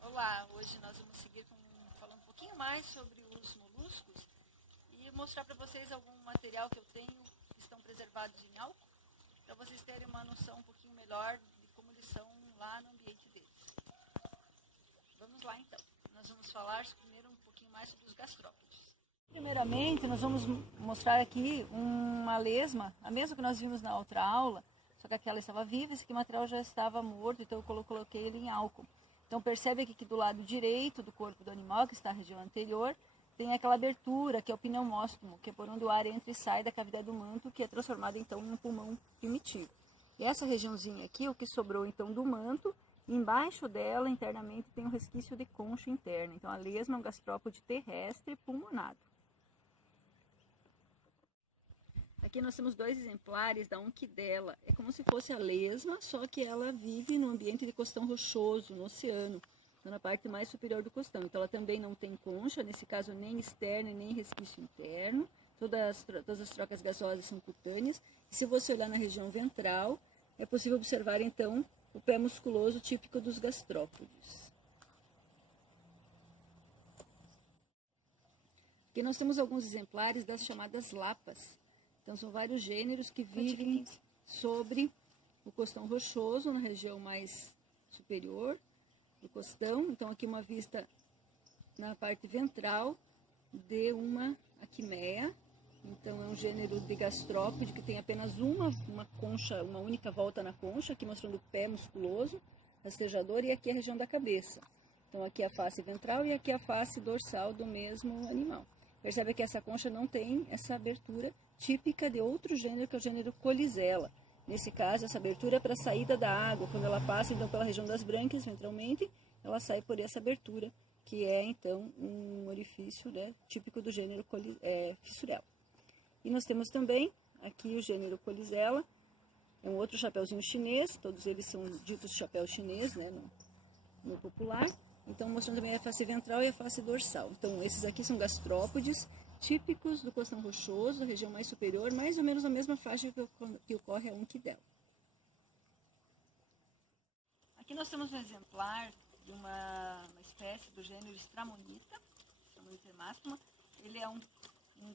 Olá, hoje nós vamos seguir falando um pouquinho mais sobre os moluscos e mostrar para vocês algum material que eu tenho que estão preservados em álcool, para vocês terem uma noção um pouquinho melhor de como eles são lá no ambiente deles. Vamos lá então, nós vamos falar primeiro um pouquinho mais sobre os gastrópodes. Primeiramente, nós vamos mostrar aqui uma lesma, a mesma que nós vimos na outra aula, só que aquela estava viva, esse aqui material já estava morto, então eu coloquei ele em álcool. Então percebe aqui que do lado direito do corpo do animal, que está a região anterior, tem aquela abertura, que é o pneumóstomo, que é por onde o ar entra e sai da cavidade do manto, que é transformado então em um pulmão primitivo. E essa regiãozinha aqui, o que sobrou então do manto, embaixo dela, internamente, tem um resquício de concha interna. Então a lesma é um gastrópode terrestre pulmonado. Aqui nós temos dois exemplares da Onquidella. É como se fosse a lesma, só que ela vive no ambiente de costão rochoso, no oceano, na parte mais superior do costão. Então ela também não tem concha, nesse caso nem externa nem resquício interno. Todas as trocas gasosas são cutâneas. E se você olhar na região ventral, é possível observar então o pé musculoso típico dos gastrópodes. Aqui nós temos alguns exemplares das chamadas lapas. Então, são vários gêneros que vivem sobre o costão rochoso, na região mais superior do costão. Então, aqui uma vista na parte ventral de uma aquimeia. Então, é um gênero de gastrópode que tem apenas uma concha, uma única volta na concha, aqui mostrando o pé musculoso, rastejador, e aqui a região da cabeça. Então, aqui a face ventral e aqui a face dorsal do mesmo animal. Percebe que essa concha não tem essa abertura típica de outro gênero, que é o gênero Colisella. Nesse caso, essa abertura é para a saída da água. Quando ela passa então pela região das brânquias, ventralmente, ela sai por essa abertura, que é então um orifício, né, típico do gênero fissurel. E nós temos também aqui o gênero Colisella, é um outro chapeuzinho chinês, todos eles são ditos chapéu chinês, né, no popular. Então, mostrando também a face ventral e a face dorsal. Então, esses aqui são gastrópodes típicos do costão rochoso, da região mais superior, mais ou menos a mesma faixa que ocorre a Onquidella. Aqui nós temos um exemplar de uma espécie do gênero Stramonita, Stramonita hemáspuma. Ele é um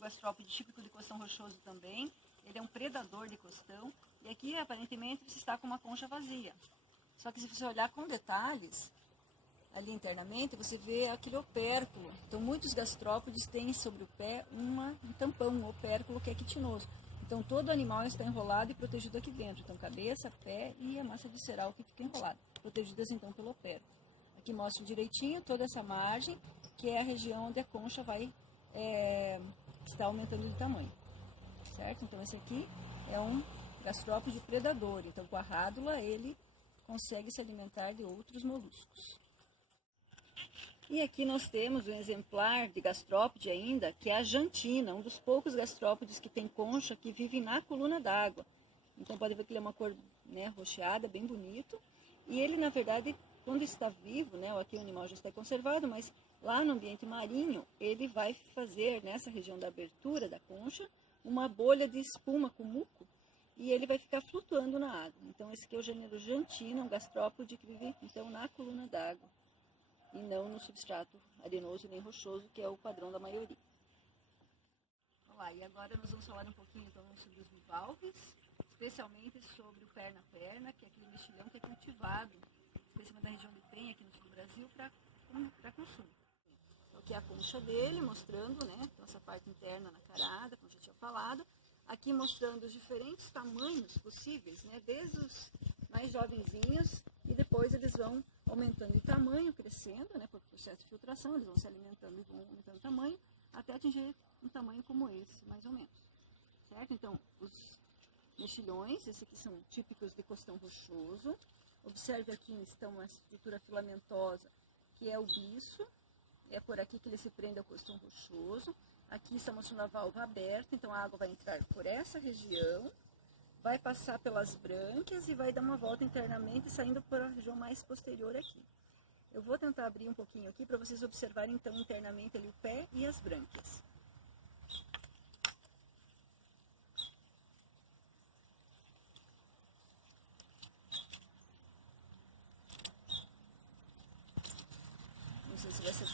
gastrópode típico de costão rochoso também. Ele é um predador de costão. E aqui, aparentemente, você está com uma concha vazia. Só que se você olhar com detalhes, ali internamente, você vê aquele opérculo. Então, muitos gastrópodes têm sobre o pé um tampão, um opérculo que é quitinoso. Então, todo animal está enrolado e protegido aqui dentro. Então, cabeça, pé e a massa visceral que fica enrolada, protegidas então pelo opérculo. Aqui mostra direitinho toda essa margem, que é a região onde a concha vai estar aumentando de tamanho. Certo? Então, esse aqui é um gastrópode predador. Então, com a rádula, ele consegue se alimentar de outros moluscos. E aqui nós temos um exemplar de gastrópode ainda, que é a jantina, um dos poucos gastrópodes que tem concha que vive na coluna d'água. Então pode ver que ele é uma cor, né, roxeada, bem bonito. E ele, na verdade, quando está vivo, né, aqui o animal já está conservado, mas lá no ambiente marinho, ele vai fazer, nessa região da abertura da concha, uma bolha de espuma com muco, e ele vai ficar flutuando na água. Então esse aqui é o gênero jantina, um gastrópode que vive então na coluna d'água, e não no substrato arenoso nem rochoso, que é o padrão da maioria. Olá, e agora nós vamos falar um pouquinho então sobre os bivalves, especialmente sobre o perna-perna, que é aquele mexilhão que é cultivado, especialmente na região de Penha, aqui no sul do Brasil, para consumo. Então, aqui é a concha dele, mostrando, né, então, essa parte interna nacarada, como eu já tinha falado. Aqui mostrando os diferentes tamanhos possíveis, né, desde os mais jovenzinhos, e depois eles vão aumentando de tamanho, crescendo, né, por processo de filtração, eles vão se alimentando e vão aumentando de tamanho, até atingir um tamanho como esse, mais ou menos. Certo? Então, os mexilhões, esses aqui são típicos de costão rochoso. Observe aqui então uma estrutura filamentosa, que é o biço, é por aqui que ele se prende ao costão rochoso. Aqui está mostrando a válvula aberta, então a água vai entrar por essa região, vai passar pelas brânquias e vai dar uma volta internamente, saindo por a região mais posterior aqui. Eu vou tentar abrir um pouquinho aqui para vocês observarem então internamente ali o pé e as brânquias.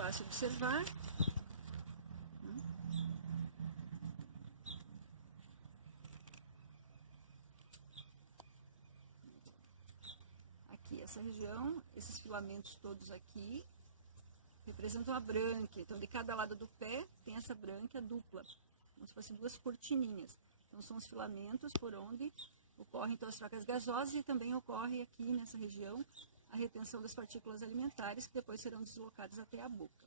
fácil de observar. Aqui, essa região, esses filamentos todos aqui, representam a brânquia. Então, de cada lado do pé tem essa brânquia dupla, como se fossem duas cortininhas. Então, são os filamentos por onde ocorrem então as trocas gasosas e também ocorre aqui nessa região a retenção das partículas alimentares que depois serão deslocadas até a boca.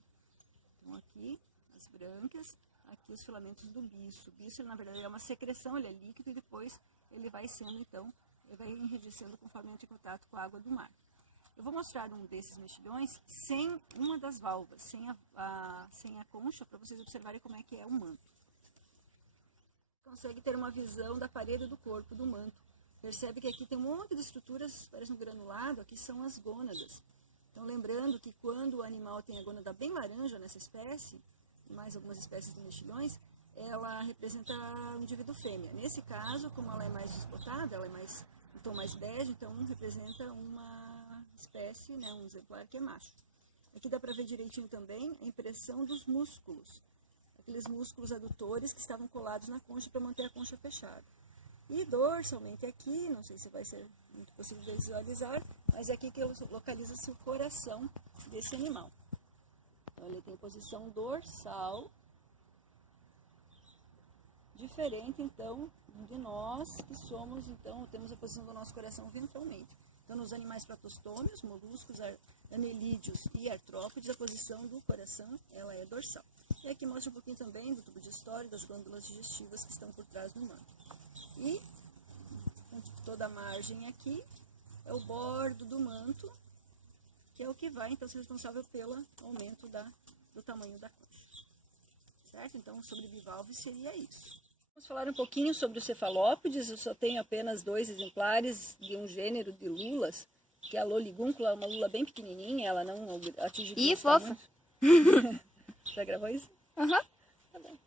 Então, aqui as brânquias, aqui os filamentos do biço. O biço, na verdade, é uma secreção, ele é líquido e depois ele vai sendo, então, ele vai enrijecendo conforme entra em contato com a água do mar. Eu vou mostrar um desses mexilhões sem uma das válvulas, sem a concha, para vocês observarem como é que é o manto. Consegue ter uma visão da parede do corpo do manto. Percebe que aqui tem um monte de estruturas, parece um granulado, aqui são as gônadas. Então, lembrando que quando o animal tem a gônada bem laranja nessa espécie, e mais algumas espécies de mexilhões, ela representa o indivíduo fêmea. Nesse caso, como ela é mais desbotada, ela é mais um tom mais bege, então representa uma espécie, né, um exemplar que é macho. Aqui dá para ver direitinho também a impressão dos músculos, aqueles músculos adutores que estavam colados na concha para manter a concha fechada. E dorsalmente aqui, não sei se vai ser muito possível de visualizar, mas é aqui que localiza-se o coração desse animal. Então, ele tem posição dorsal, diferente, então, de nós que somos, então, temos a posição do nosso coração ventralmente. Então, nos animais platostômios, moluscos, anelídeos e artrópodes, a posição do coração, ela é dorsal. E aqui mostra um pouquinho também do tubo digestório, das glândulas digestivas que estão por trás do manto. E toda a margem aqui é o bordo do manto, que é o que vai, então, ser responsável pelo aumento do tamanho da concha. Certo? Então, sobre bivalves seria isso. Vamos falar um pouquinho sobre os cefalópodes. Eu só tenho apenas 2 exemplares de um gênero de lulas, que é a Loligúncula, uma lula bem pequenininha, ela não atinge... Ih, fofa! Já gravou isso? Uhum. Tá bom.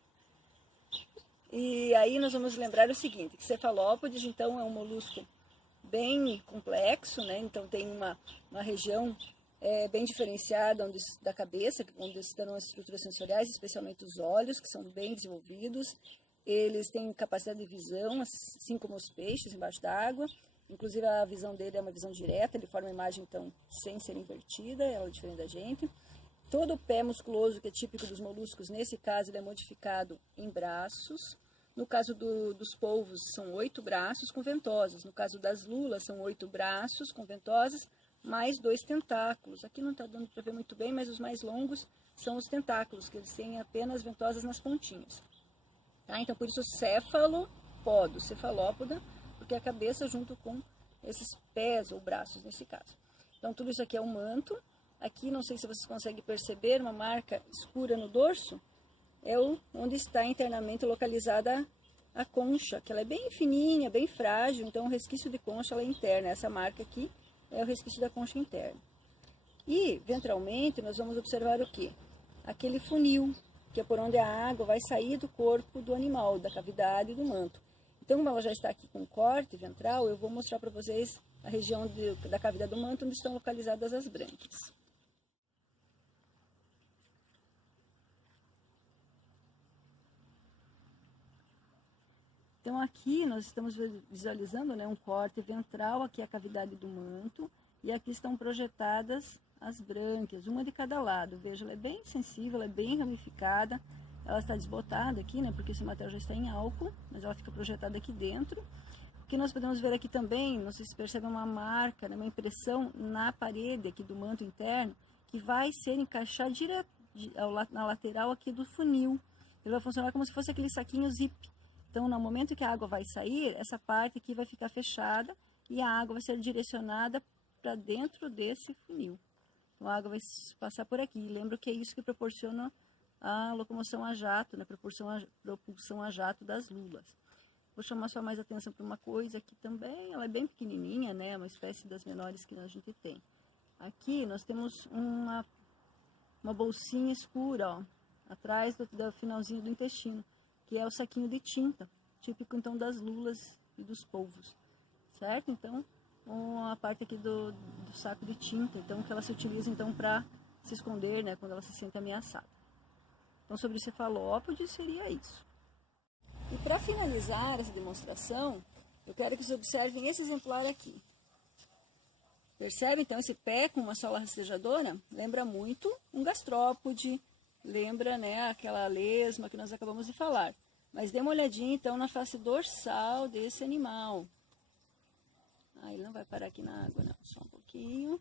E aí nós vamos lembrar o seguinte, que cefalópodes, então, é um molusco bem complexo, né? Então tem uma região bem diferenciada da cabeça, onde estão as estruturas sensoriais, especialmente os olhos, que são bem desenvolvidos. Eles têm capacidade de visão, assim como os peixes embaixo d'água. Inclusive a visão dele é uma visão direta, ele forma a imagem então sem ser invertida, ela é diferente da gente. Todo o pé musculoso, que é típico dos moluscos, nesse caso ele é modificado em braços. No caso dos polvos, são 8 braços com ventosas. No caso das lulas, são 8 braços com ventosas, mais 2 tentáculos. Aqui não está dando para ver muito bem, mas os mais longos são os tentáculos, que eles têm apenas ventosas nas pontinhas. Tá? Então, por isso, cefalópoda, porque a cabeça junto com esses pés ou braços, nesse caso. Então, tudo isso aqui é um manto. Aqui, não sei se vocês conseguem perceber, uma marca escura no dorso, é onde está internamente localizada a concha, que ela é bem fininha, bem frágil, então o resquício de concha ela é interna. Essa marca aqui é o resquício da concha interna. E, ventralmente, nós vamos observar o quê? Aquele funil, que é por onde a água vai sair do corpo do animal, da cavidade do manto. Então, como ela já está aqui com corte ventral, eu vou mostrar para vocês a região da cavidade do manto, onde estão localizadas as brânquias. Então, aqui nós estamos visualizando, né, um corte ventral, aqui a cavidade do manto, e aqui estão projetadas as brânquias, uma de cada lado. Veja, ela é bem sensível, ela é bem ramificada, ela está desbotada aqui, né, porque esse material já está em álcool, mas ela fica projetada aqui dentro. O que nós podemos ver aqui também, não sei se percebem, uma marca, né, uma impressão na parede aqui do manto interno, que vai ser encaixada direto na lateral aqui do funil. Ele vai funcionar como se fosse aquele saquinho zip. Então, no momento que a água vai sair, essa parte aqui vai ficar fechada e a água vai ser direcionada para dentro desse funil. Então, a água vai passar por aqui. E lembro que é isso que proporciona a locomoção a jato, né? Propulsão a jato das lulas. Vou chamar só mais atenção para uma coisa aqui também. Ela é bem pequenininha, né? Uma espécie das menores que a gente tem. Aqui nós temos uma bolsinha escura, ó, atrás do finalzinho do intestino, que é o saquinho de tinta, típico então das lulas e dos polvos, certo? Então, a parte aqui do saco de tinta, então que ela se utiliza então para se esconder, né, quando ela se sente ameaçada. Então, sobre o cefalópode seria isso. E para finalizar essa demonstração, eu quero que vocês observem esse exemplar aqui. Percebe, então, esse pé com uma sola rastejadora? Lembra muito um gastrópode, lembra, né, aquela lesma que nós acabamos de falar. Mas dê uma olhadinha, então, na face dorsal desse animal. Ah, ele não vai parar aqui na água, não, só um pouquinho.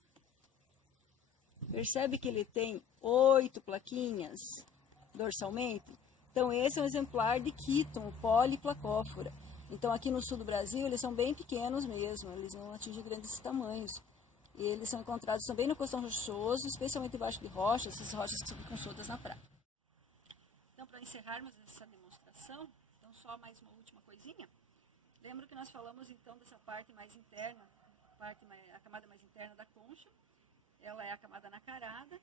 Percebe que ele tem 8 plaquinhas dorsalmente? Então, esse é um exemplar de Quíton, poliplacófora. Então, aqui no sul do Brasil, eles são bem pequenos mesmo, eles não atingem grandes tamanhos. E eles são encontrados também no costão rochoso, especialmente embaixo de rochas, essas rochas que ficam soltas na praia. Então, para encerrarmos essa demonstração, então só mais uma última coisinha. Lembra que nós falamos então dessa parte mais interna, a camada mais interna da concha. Ela é a camada nacarada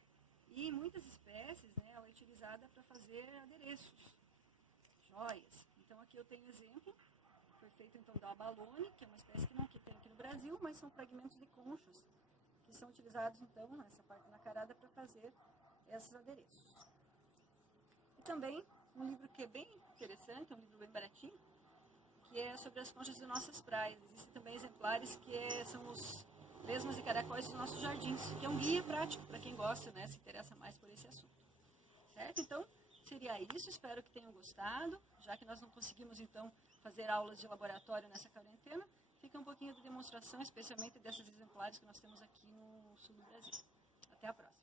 e em muitas espécies, né, ela é utilizada para fazer adereços, joias. Então aqui eu tenho exemplo, foi feito então da abalone, que é uma espécie que tem aqui no Brasil, mas são fragmentos de conchas que são utilizados então nessa parte nacarada para fazer esses adereços. E também um livro que é bem interessante, é um livro bem baratinho, que é sobre as conchas de nossas praias. Existem também exemplares que são os lesmas e caracóis dos nossos jardins, que é um guia prático para quem gosta, né, se interessa mais por esse assunto. Certo? Então, seria isso. Espero que tenham gostado. Já que nós não conseguimos, então, fazer aulas de laboratório nessa quarentena, fica um pouquinho de demonstração, especialmente desses exemplares que nós temos aqui no sul do Brasil. Até a próxima.